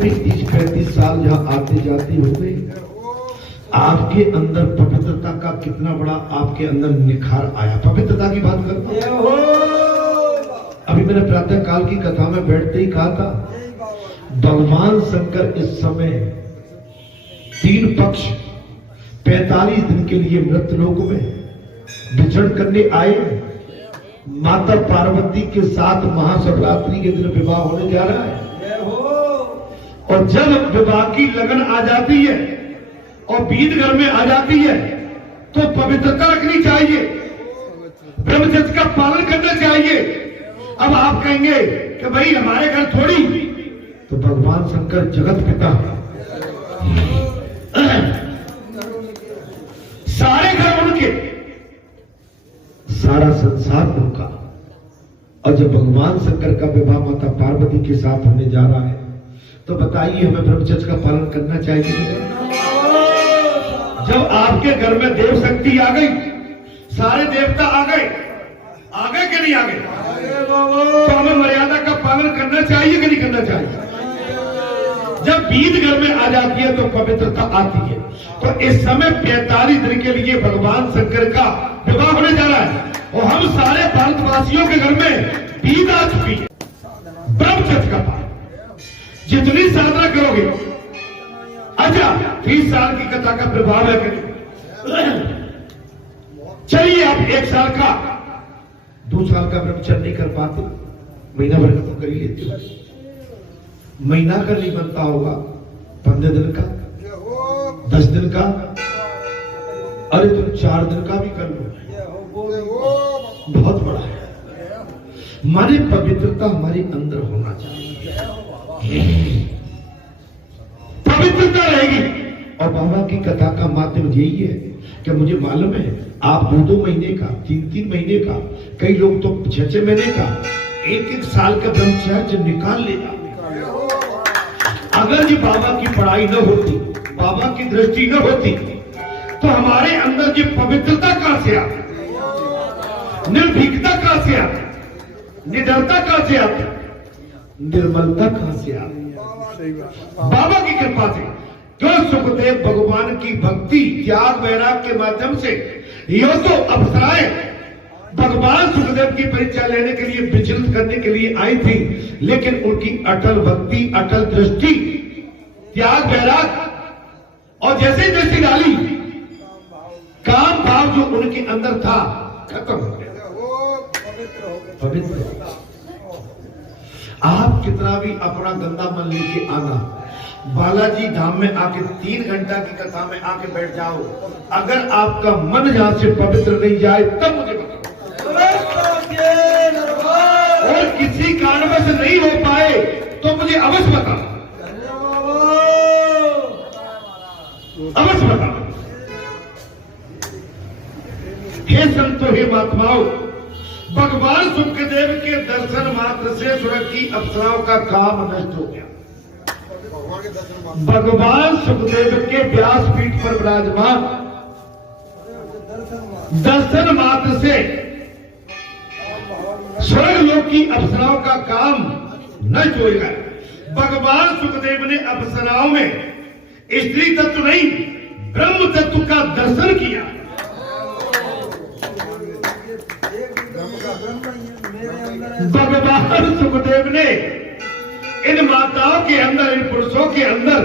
पूरी 30-35 साल जहां आते जाते हो गए, आपके अंदर पवित्रता का कितना बड़ा आपके अंदर निखार आया। पवित्रता की बात करता हूं। अभी मैंने प्रातः काल की कथा में बैठते ही कहा था, भगवान शंकर इस समय 3 पक्ष 45 दिन के लिए मृतलोक में विचरण करने आए। माता पार्वती के साथ महाशिवरात्रि के दिन विवाह होने जा रहा है। और जब विवाह की लगन आ जाती है और बीत घर में आ जाती है तो पवित्रता रखनी चाहिए, ब्रह्मचर्य का पालन करना चाहिए। अब आप कहेंगे कि भाई हमारे घर थोड़ी, तो भगवान शंकर जगत पिता, सारे घर उनके, सारा संसार उनका। और जब भगवान शंकर का विवाह माता पार्वती के साथ होने जा रहा है तो बताइए हमें ब्रह्मचर्य का पालन करना चाहिए। जब आपके घर में देव शक्ति आ गई, सारे देवता आ गए कि नहीं आ गए, तो हमें मर्यादा का पालन करना चाहिए कि नहीं करना चाहिए। जब बीत घर में आ जाती है तो पवित्रता आती है। तो इस समय 45 दिन के लिए भगवान शंकर का विवाह होने जा रहा है और हम सारे भारतवासियों के घर में बीत आ चुकी है। ब्रह्मचर्य का पालन जितनी साधना करोगे, अच्छा 30 साल की कथा का प्रभाव है कि चलिए आप 1 साल का 2 साल का ब्रह्मचर्य नहीं कर पाते, महीना भर का तो कर ही लेते हो। महीना का नहीं बनता होगा, 15 दिन का, 10 दिन का, अरे तुम 4 दिन का भी कर लो, बहुत बड़ा है। हमारी पवित्रता हमारे अंदर होना चाहिए, पवित्रता रहेगी। और बाबा की कथा का माध्यम यही है कि मुझे मालूम है आप 2-2 महीने का, 3-3 महीने का, कई लोग तो 6-6 महीने का, 1-1 साल का ब्रह्मचर्य निकाल लेगा। अगर ये बाबा की पढ़ाई न होती, बाबा की दृष्टि न होती, तो हमारे अंदर ये पवित्रता कहां से आती, निर्भीकता कहां से आती, निडरता कहां से आती, निर्मलता कहां से आती। बाबा की कृपा से जो सुखदेव भगवान की भक्ति त्याग वैराग के माध्यम से यो तो अप्सराएं भगवान सुखदेव की परीक्षा लेने के लिए, विचलित करने के लिए आई थी, लेकिन उनकी अटल भक्ति, अटल दृष्टि, त्याग वैराग और जैसे जैसे डाली, काम भाव जो उनके अंदर था खत्म हो गया, पवित्र। आप कितना भी अपना गंदा मन लेके आना, बालाजी धाम में आके 3 घंटा की कथा में आके बैठ जाओ, अगर आपका मन यहां से पवित्र नहीं जाए तब मुझे बताओ। और किसी कारणवश नहीं हो पाए तो मुझे अवश्य बता, अवश्य बता। हे संतो, हे महात्माओं, भगवान सुखदेव के दर्शन मात्र से स्वर्ग की अप्सराओं का काम नष्ट हो गया। भगवान सुखदेव के व्यासपीठ पर विराजमान दर्शन मात्र से स्वर्ग लोक की अप्सराओं का काम नष्ट हो गया। भगवान सुखदेव ने अप्सराओं में स्त्री तत्व नहीं, ब्रह्म तत्व का दर्शन किया। भगवान सुखदेव ने इन माताओं के अंदर, इन पुरुषों के अंदर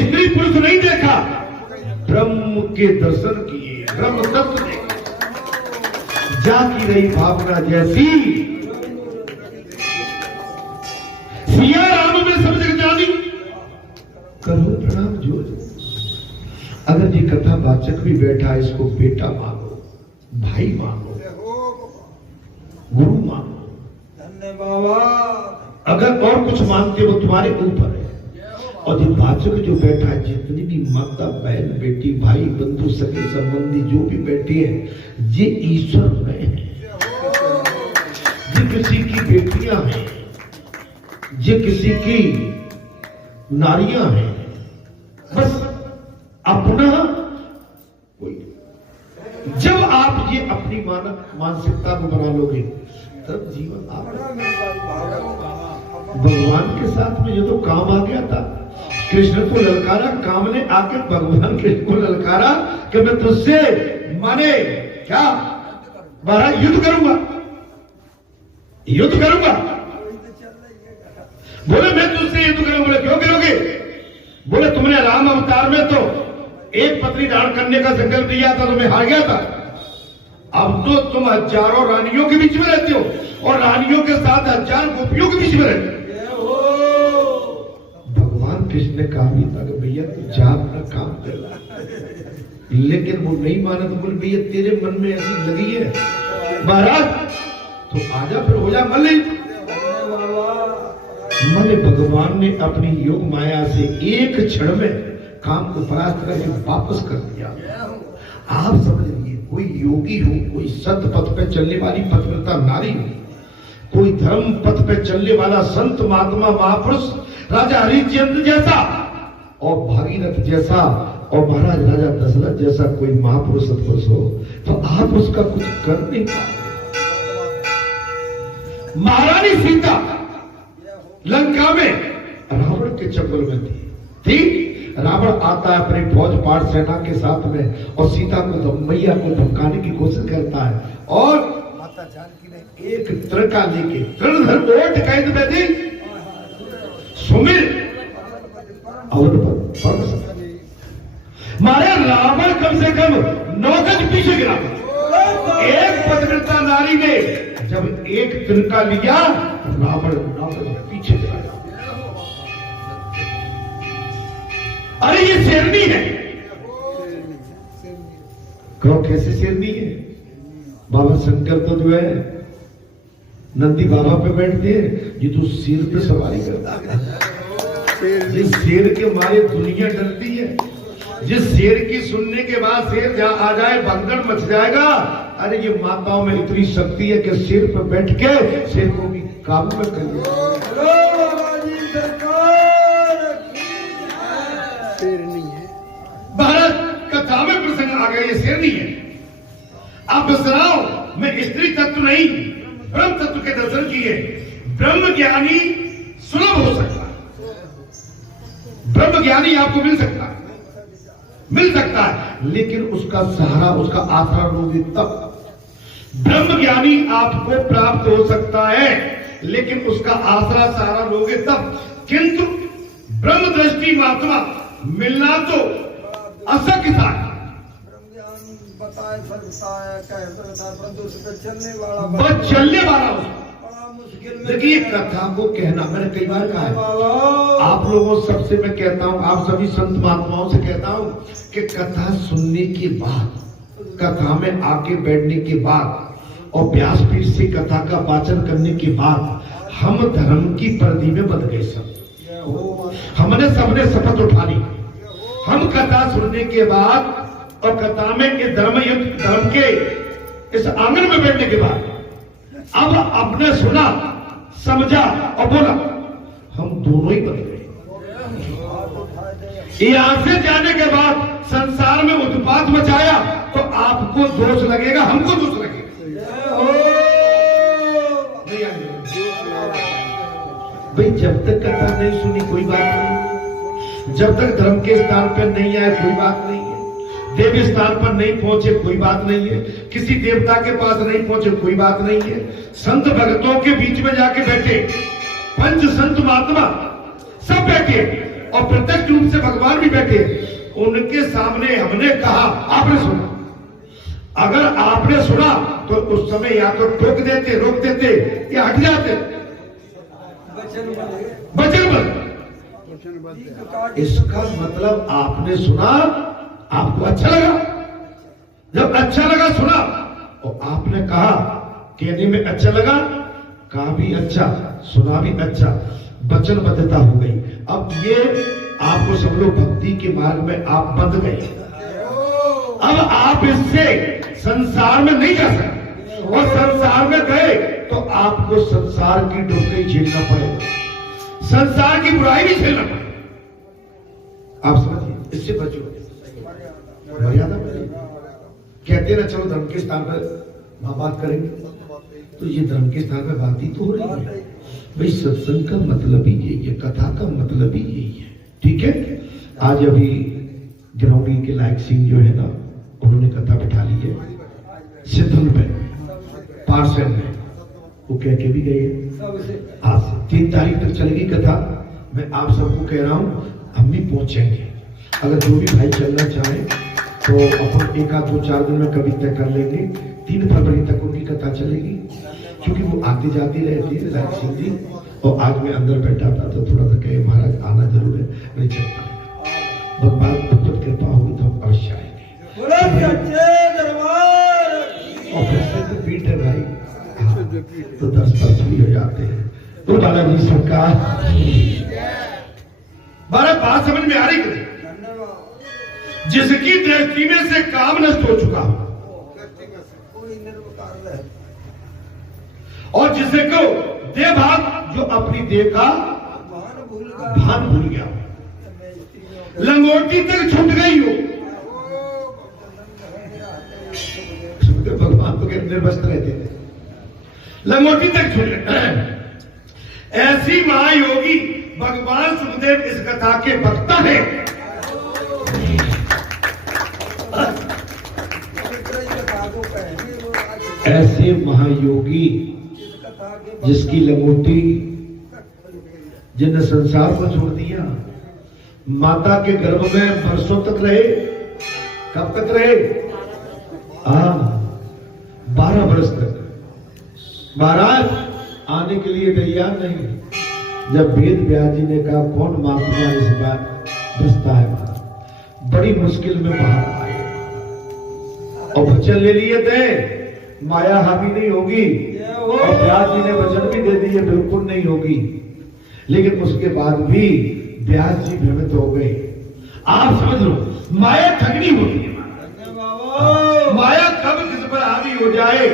स्त्री पुरुष नहीं देखा, ब्रह्म के दर्शन किए, ब्रह्म तत्व देखा। जाती रही भावना जैसी सिया राम में सब जग जानी, करो प्रणाम जो। अगर ये कथा वाचक भी बैठा, इसको बेटा मानो, भाई मानो, गुरु मानो, धन्यवाद। अगर और कुछ मानते हो तुम्हारे ऊपर है। और ये वाचक जो बैठा है, जितनी भी माता, बहन, बेटी, भाई, बंधु, सगे संबंधी जो भी बैठे हैं, ये ईश्वर में है। ये किसी की बेटियां हैं, ये किसी की नारियां हैं, बस अपना कोई। जब आप ये अपनी मानसिकता को बना लोगे तब जीवन आप भगवान के साथ में ये तो काम आ गया था। कृष्ण को ललकारा, काम ने आके भगवान कृष्ण को ललकारा कि मैं तुझसे माने क्या महाराज युद्ध करूंगा, युद्ध करूंगा। बोले मैं तुझसे युद्ध करूंगा। बोले क्यों करोगे? बोले तुमने राम अवतार में तो एक पत्नी धारण करने का संकल्प दिया था तो मैं हार गया था। अब तो तुम हजारों रानियों के बीच में रहते हो और रानियों के साथ 1000 गोपियों के बीच में रहते हो। भगवान कृष्ण ने कहा भी था कि भैया तू जा अपना काम कर, लेकिन वो नहीं माना। तो बोले भैया तेरे मन में ऐसी लगी है महाराज तो आजा फिर हो जा मल्लिक। मन भगवान ने अपनी योग माया से एक क्षण में काम को परास्त करके वापस कर दिया। आप समझ लीजिए, कोई योगी हो, कोई सत्य पथ पे चलने वाली पतिव्रता नारी हो, कोई धर्म पथ पे चलने वाला संत महात्मा महापुरुष राजा हरिश्चंद्र जैसा और भागीरथ जैसा और महाराज राजा दशरथ जैसा कोई महापुरुष सत्पुरुष हो तो आप उसका कुछ कर नहीं पाते। महारानी सीता लंका में रावण के चक्कर में थी। रावण आता है अपनी फौज पाठ सेना के साथ में और सीता को मैया को धमकाने की कोशिश करता है और माता जानकी ने एक तृका लेके तृणधर ओट कैद में दी सुमिर और मारे रावण कम से कम 9 गज पीछे गिरा। एक पतिव्रता नारी ने जब एक तिनका लिया रावण 9 गज पीछे गिरा। अरे ये शेरनी है। कहो कैसे शेरनी है? बाबा शंकर तो जो है नंदी बाबा पे बैठते हैं, ये तो शेर पे सवारी करता है। जिस शेर के मारे दुनिया डरती है, जिस शेर की सुनने के बाद शेर जहां आ जाए भगदड़ मच जाएगा। अरे ये माताओं में इतनी शक्ति है कि शेर पर बैठ के शेर को भी काबू में कर लिया। भारत कथा में प्रसंग आ गया, ये शेरनी है। आप सुनाओ, मैं स्त्री तत्व नहीं ब्रह्म तत्व के दर्शन किए। ब्रह्म ज्ञानी सुलभ हो सकता है, ब्रह्म ज्ञानी आपको मिल सकता है, लेकिन उसका सहारा उसका आसरा लोगे तब। ब्रह्म ज्ञानी आपको प्राप्त हो सकता है लेकिन उसका आसरा सहारा लोगे तब। किंतु ब्रह्म दृष्टि महात्मा मिलना तो अशक्य था। चलने वाला देखिए कथा को कहना मैंने कई बार कहा है। आप लोगों सबसे मैं कहता हूं, आप सभी संत महात्माओं से कहता हूं कि कथा सुनने के बाद, कथा में आके बैठने के बाद और व्यासपीठ से कथा का वाचन करने के बाद हम धर्म की परिधि में बंध गए। सब हमने सबने शपथ उठा ली। हम कथा सुनने के बाद और कथा में के धर्म युद्ध धर्म के इस आंगन में बैठने के बाद अब आपने सुना समझा और बोला, हम दोनों ही बन गए। यहां से जाने के बाद संसार में उत्पात मचाया तो आपको दोष लगेगा, हमको दोष लगेगा। भाई जब तक कथा नहीं सुनी कोई बात नहीं, जब तक धर्म के स्थान पर नहीं आए कोई बात नहीं है, देव स्थान पर नहीं पहुंचे कोई बात नहीं है, किसी देवता के पास नहीं पहुंचे कोई बात नहीं है, संत भक्तों के बीच में जाके बैठे, पंच संत महात्मा सब बैठे और प्रत्यक्ष रूप से भगवान भी बैठे, उनके सामने हमने कहा, आपने सुना। अगर आपने सुना तो उस समय या तो टोक देते, रोक देते या हट जाते, वचनबद्ध। इसका मतलब आपने सुना, आपको अच्छा लगा। जब अच्छा लगा सुना और आपने कहा, कहने में अच्छा लगा, कहा भी अच्छा, सुना भी अच्छा, वचनबद्धता हो गई। अब ये आपको सब लोग भक्ति के मार्ग में आप बंध गए। अब आप इससे संसार में नहीं जा सकते और संसार में गए तो आपको संसार की डोकरी झेलना पड़ेगा, संसार की बुराई भी झेलना पड़ेगा। आप समझिए, इससे बचो, मर्यादा कहते ना चलो धर्म के स्थान पर बात करेंगे, तो ये धर्म के स्थान पर बात ही तो हो रही है। भाई सत्संग का मतलब ही यही है, कथा का मतलब ही यही है। ठीक है, आज अभी गिरौड़ी के लायक सिंह जो है ना, उन्होंने कथा बिठा ली है सिद्धल में, पार्सल में, वो कह के भी गए आज 3 तारीख तक चलेगी कथा। मैं आप सबको कह रहा हूं, हम भी पहुंचेंगे। अगर जो भी भाई चलना चाहे तो अपन 1 आध 2 4 दिन में कभी तय कर लेंगे। 3 फरवरी तक उनकी कथा चलेगी, क्योंकि वो आती जाती रहती है लायक सिंह जी। और आज मैं अंदर बैठा था तो थोड़ा सा कहे महाराज आना जरूर है, नहीं चलता, भगवान भगवत कृपा होगी तो हम अवश्य आएंगे। और फिर तो पीठ है भाई, तो 10 भी हो जाते हैं। तो बालाजी सरकार बात समझ में आ रही है? जिसकी दृष्टि में से काम नष्ट हो चुका हो और जिसे को देह भाग, जो अपनी देह का भान भूल गया, लंगोटी तक छूट गई हो, भगवान तो कहते निर्वस्त्र रहते थे, लंगोटी तक छूट गई। ऐसी महायोगी भगवान सुखदेव इस कथा के वक्ता है। ऐसे महायोगी जिसकी लंगोटी, जिन्हें संसार को छोड़ दिया, माता के गर्भ में बरसों तक रहे। कब तक रहे? 12 वर्ष तक। महाराज आने के लिए तैयार नहीं। जब वेद व्यास जी ने कहा कौन महात्मा इस बार बसता है, बड़ी मुश्किल में बाहर आए और वचन ले लिए थे माया हावी नहीं होगी, और व्यास जी ने वचन भी दे दिए बिल्कुल नहीं होगी। लेकिन उसके बाद भी व्यास जी भ्रमित हो गए। आप समझ लो, माया ठगनी होती है। माया कब किस पर हावी हो जाए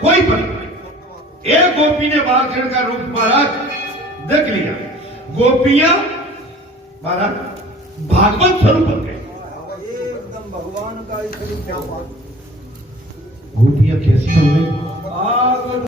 कोई पता नहीं। एक गोपी ने बालकृष्ण का रूप महाराज देख लिया। गोपियां महाराज भागवत स्वरूप बन गए। एकदम भगवान का गोपियां कैसी हो गई?